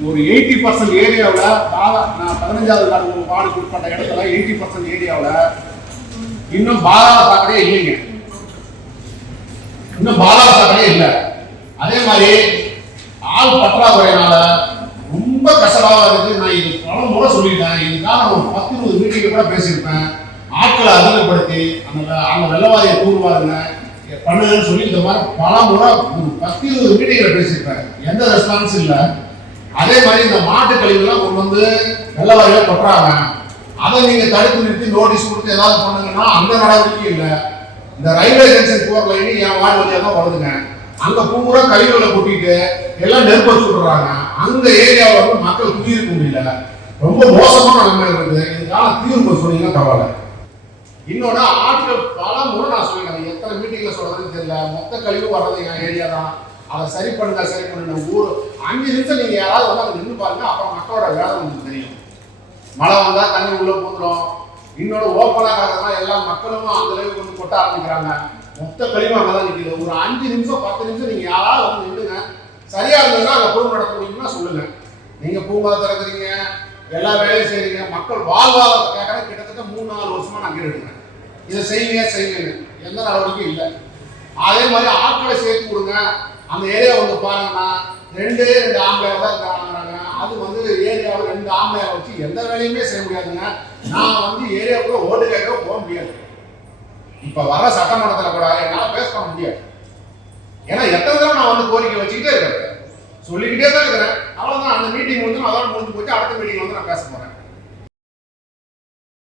ஒரு 80% ஏரியாவில் நான் 15வது வார்டுக்கு உட்பட்ட இடத்துல 80% ஏரியாவில் இன்னும் பாதாள சாக்கடையே இல்லைங்க. இன்னும் பாதாள சாக்கடையே இல்லை. அதே மாதிரி ஆள் பற்றாக்குறையினால ரொம்ப கஷ்டமாக இருக்கு. நான் இது பல முறை சொல்லிட்டேன். இதுக்காக நான் 10-20 மீட்டிங் கூட பேசியிருப்பேன். ஆட்களை அதிகப்படுத்தி அந்த வெள்ளவாரியை தூர்வாருங்க பண்ணுங்கன்னு சொல்லி இந்த மாதிரி பல முறை 10-20 மீட்டிங்கில் பேசியிருப்பேன். எந்த ரெஸ்பான்ஸ் இல்லை. அதே மாதிரி இந்த மாட்டு கழிவுலாம் கொண்டு வந்து வெள்ளவாரியில கொட்டுறாங்க. அதை நீங்க தடுத்து நிறுத்தி நோட்டீஸ் கொடுத்து ஏதாவது பண்ணுங்கன்னா அந்த நடவடிக்கையும் இல்லை. இந்த ரயில்வே ஜங்ஷன் போற லைன் என் வார்டு வழியா தான் வருதுங்க. அங்க பூரா கழிவுகளை கொட்டிட்டு எல்லாம் நெருப்பு வச்சு விடுறாங்க. அந்த ஏரியாவில் வந்து மக்கள் குடியிருக்க முடியல. ரொம்ப மோசமான நிலைமை இருக்குது. இதுக்கான தீர்வு சொன்னீங்கன்னா பரவாயில்ல. இன்னொன்னு ஆட்கள் பல முறை நான் சொல்லிட்டேன். எத்தனை மீட்டிங்ல சொல்றதுன்னு தெரியல. மொத்த கழிவு வர்றது என் ஏரியா தான். அதை சரி பண்ணுங்க ஊர் 5 நிமிஷம் நீங்க யாராவது வந்து அங்கே நின்று பாருங்க. அப்புறம் மக்களோட வேலை உங்களுக்கு தெரியும். மழை வந்தா தண்ணி உள்ள போதுடும். இன்னொரு ஓப்பனா காரணமா எல்லா மக்களும் அந்த அளவுக்கு வந்து கொட்ட ஆரம்பிக்கிறாங்க. மொத்த கழிவு அங்கதான் நிற்குது. ஒரு 5 நிமிஷம் 10 நிமிஷம் நீங்க யாராவது வந்து நின்றுங்க. சரியா இருந்ததுன்னா அங்கே குடும்பம் நடத்த முடியும்னா சொல்லுங்க. நீங்க பூங்கா திறக்கிறீங்க, எல்லா வேலையும் செய்றீங்க. மக்கள் வாழ்வாதாரத்தை கேட்கற கிட்டத்தட்ட 3-4 வருஷமா நான் கேட்டுக்கிறேன். இதை செய்வீங்க எந்த நடவடிக்கையும் இல்லை. அதே மாதிரி ஆட்களை சேர்த்து கொடுங்க. அந்த ஏரியா வந்து பாருங்கன்னா 2 ஆம்பளையா தான் இருக்காங்க. அது வந்து ஏரியாவில் 2 ஆம்பளையா வச்சு எந்த வேலையுமே செய்ய முடியாதுங்க. நான் வந்து ஏரியாவுக்குள்ள ஓட்டு கேட்க போக முடியாது. இப்ப வர சட்டமன்றத்தில் கூட என்னால் பேச பண்ண முடியாது. ஏன்னா எத்தனை தடவை நான் வந்து கோரிக்கை வச்சுக்கிட்டே இருக்கிறேன், சொல்லிக்கிட்டே தான் இருக்கிறேன். அவ்வளவுதான். அந்த மீட்டிங் வந்து அதோட முடிஞ்சு போச்சு. அடுத்த மீட்டிங் வந்து நான் பேச போறேன்.